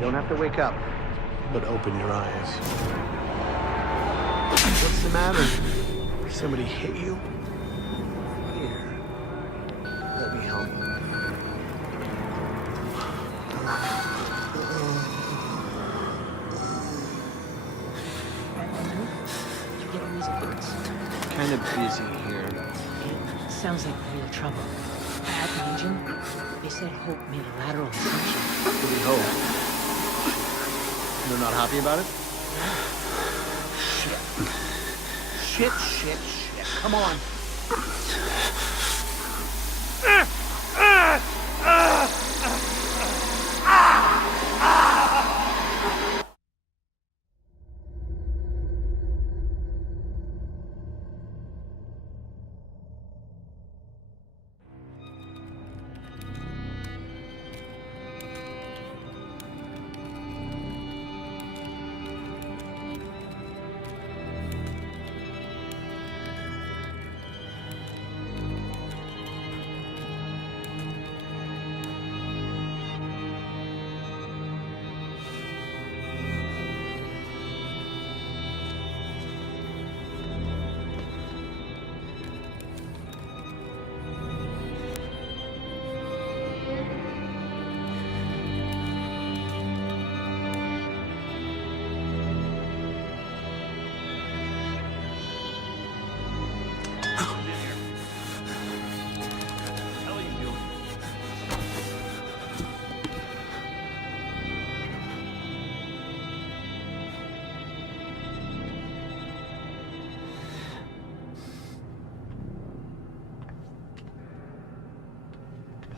You don't have to wake up. But open your eyes. What's the matter? Somebody hit you? Here. Let me help you. You getting these alerts? Kind of busy here. It sounds like real trouble. At the engine, they said Hope made a lateral ascension. What do you hope? They're not happy about it? Shit. Come on.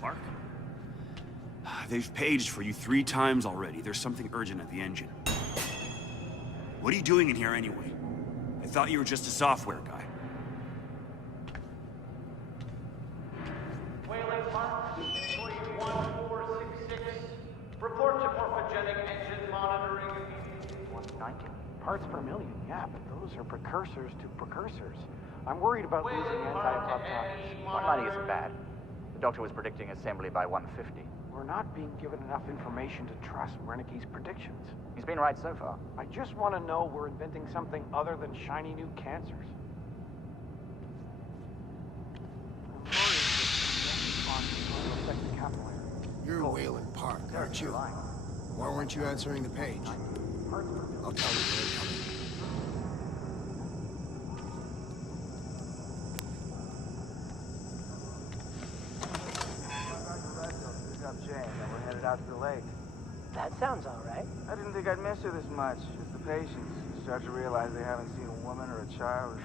Park? They've paged for you 3 times already. There's something urgent at the engine. What are you doing in here anyway? I thought you were just a software guy. Whaling Park, employee 1466. Report to morphogenic engine monitoring immediately. 190 parts per million, yeah, but those are precursors to precursors. I'm worried about losing anti-apoptosis. 190 isn't bad. The doctor was predicting assembly by 150. We're not being given enough information to trust Wernicke's predictions. He's been right so far. I just want to know we're inventing something other than shiny new cancers. I'm worried this will affect the capillary. You're Wayland Park, aren't you? Why weren't you answering the page? I'll tell you when they're coming. Out to the lake. That sounds all right. I didn't think I'd miss her this much. Just the patients. Start to realize they haven't seen a woman or a child.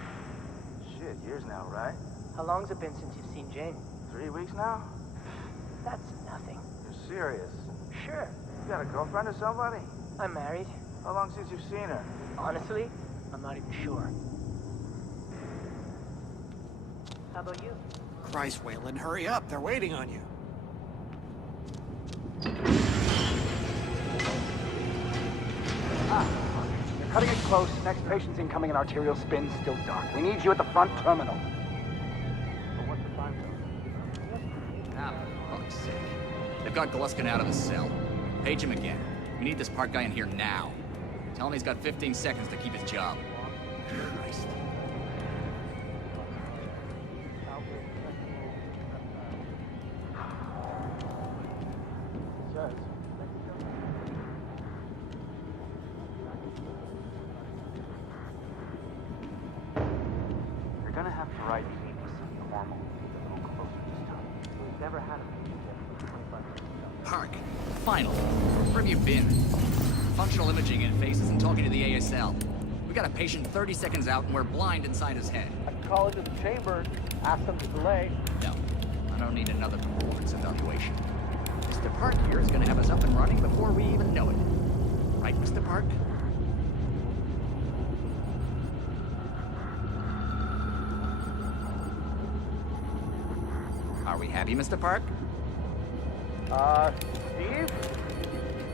Shit, years now, right? How long's it been since you've seen Jane? 3 weeks now? That's nothing. You're serious? Sure. You got a girlfriend or somebody? I'm married. How long since you've seen her? Honestly, I'm not even sure. How about you? Christ, Wayland, hurry up. They're waiting on you. You're cutting it close. Next patient's incoming and arterial spin still dark. We need you at the front terminal. But what's the time zone? Ah, for fuck's sake. They've got Gluskin out of the cell. Page him again. We need this Park guy in here now. Tell him he's got 15 seconds to keep his job. Christ. You're gonna have to write Phoenix normal. A little closer this time. We've never had a patient get 25 minutes. Park, finally. Where have you been? Functional imaging in faces and talking to the ASL. We got a patient 30 seconds out and we're blind inside his head. I can call into the chamber, ask them to delay. No, I don't need another performance evaluation. Mr. Park here is gonna have us up and running before we even know it. Right, Mr. Park? Are we happy, Mr. Park? Steve?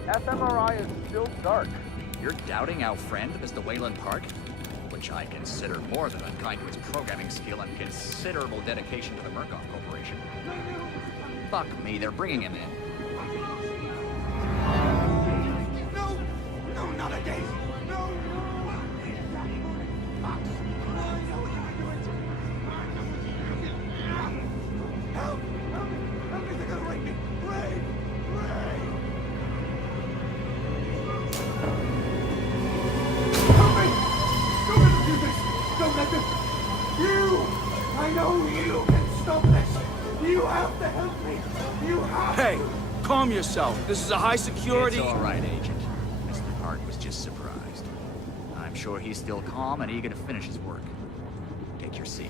fMRI is still dark. You're doubting our friend, Mr. Wayland Park? Which I consider more than unkind to his programming skill and considerable dedication to the Murkoff Corporation. Fuck me, they're bringing him in. I know you can stop this. You have to help me. You have Hey, calm yourself. This is a high security... It's all right, Agent. Mr. Park was just surprised. I'm sure he's still calm and eager to finish his work. Take your seat.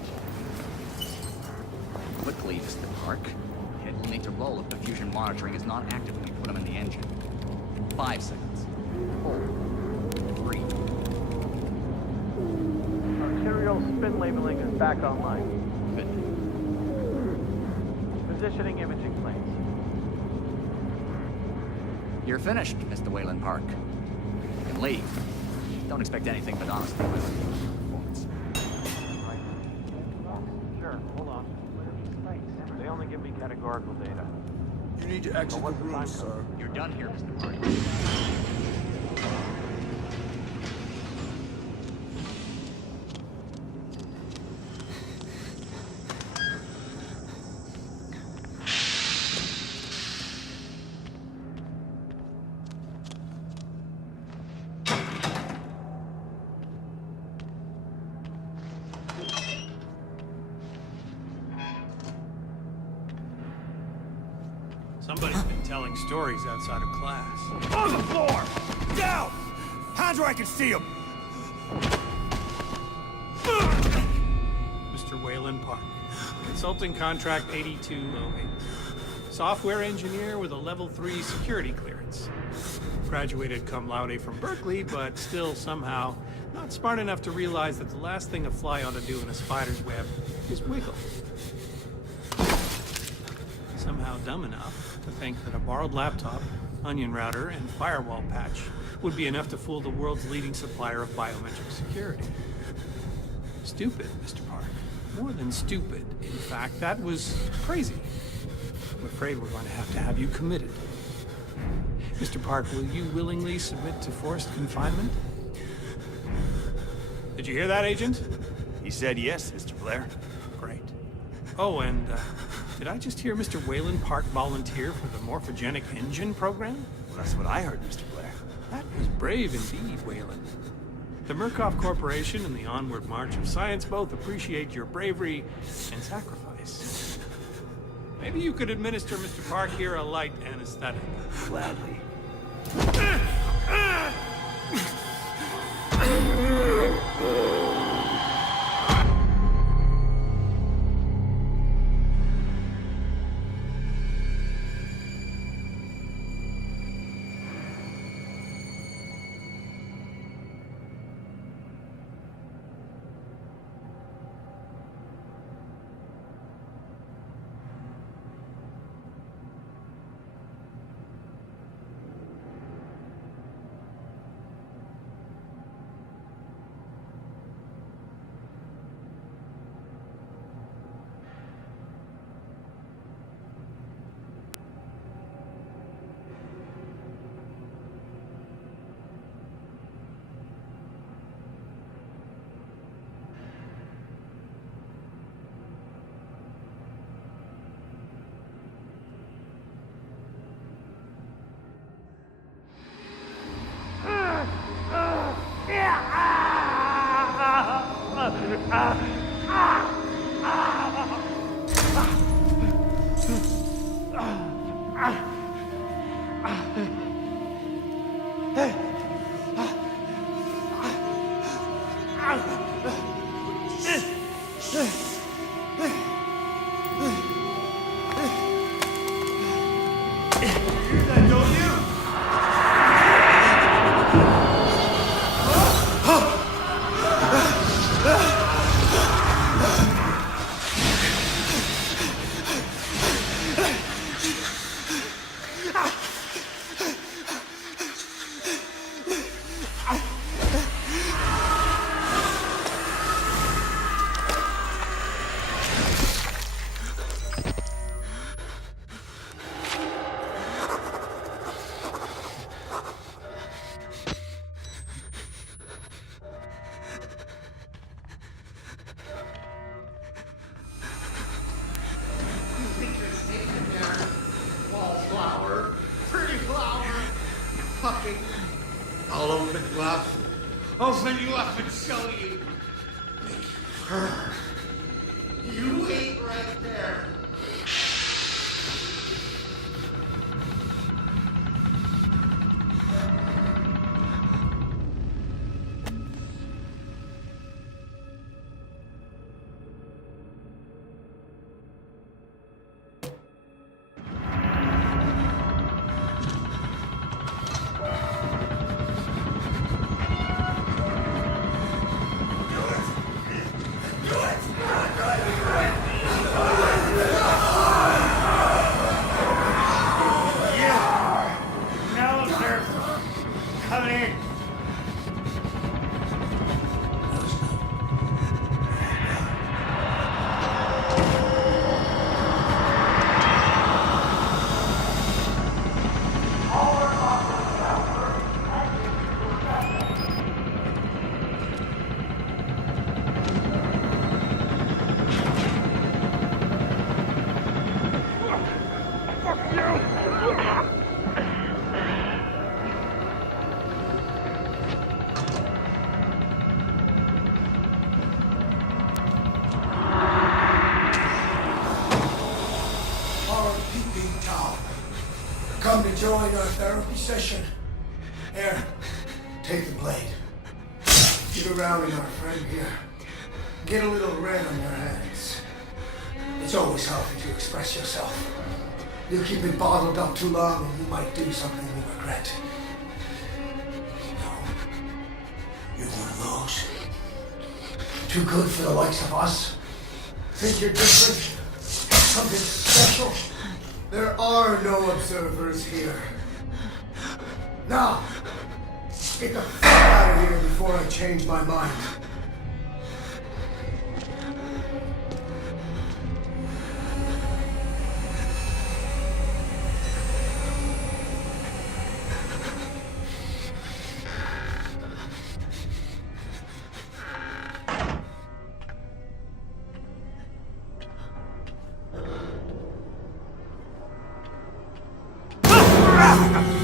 Quickly, Mr. Park. Hit will need to roll if the fusion monitoring is not active when we put him in the engine. 5 seconds. 4. 3. Arterial spin labeling is back online. Good. Positioning imaging planes. You're finished, Mr. Wayland Park. You can leave. Don't expect anything but honesty when it comes to performance. Sure, hold on. They only give me categorical data. You need to exit the room, sir. You're done here, Mr. Park. Somebody's been telling stories outside of class. On the floor! Down! Hands where I can see them! Mr. Wayland Park. Consulting contract 8208. Software engineer with a level 3 security clearance. Graduated cum laude from Berkeley, but still somehow not smart enough to realize that the last thing a fly ought to do in a spider's web is wiggle. Somehow dumb enough to think that a borrowed laptop, onion router, and firewall patch would be enough to fool the world's leading supplier of biometric security. Stupid, Mr. Park. More than stupid. In fact, that was crazy. I'm afraid we're going to have you committed. Mr. Park, will you willingly submit to forced confinement? Did you hear that, Agent? He said yes, Mr. Blair. Great. Oh, and did I just hear Mr. Wayland Park volunteer for the morphogenic engine program? Well, that's what I heard, Mr. Blair. That was brave indeed, Wayland. The Murkoff Corporation and the onward march of science both appreciate your bravery and sacrifice. Maybe you could administer Mr. Park here a light anesthetic. Gladly. Wallflower. Pretty flower. Puppy. I'll open you up. Open you up and show you. You wait right there. No, sir. Coming in. Our peeping Tom. Come to join our therapy session. Here, take the blade. Get around in our friend here. Get a little red on your hands. It's always healthy to express yourself. You keep it bottled up too long and you might do something you regret. No. You're one of those. Too good for the likes of us. Think you're different? Something special? There are no observers here. Now, get the fuck out of here before I change my mind.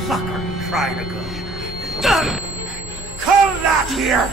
Fucker, trying to go. Come back here!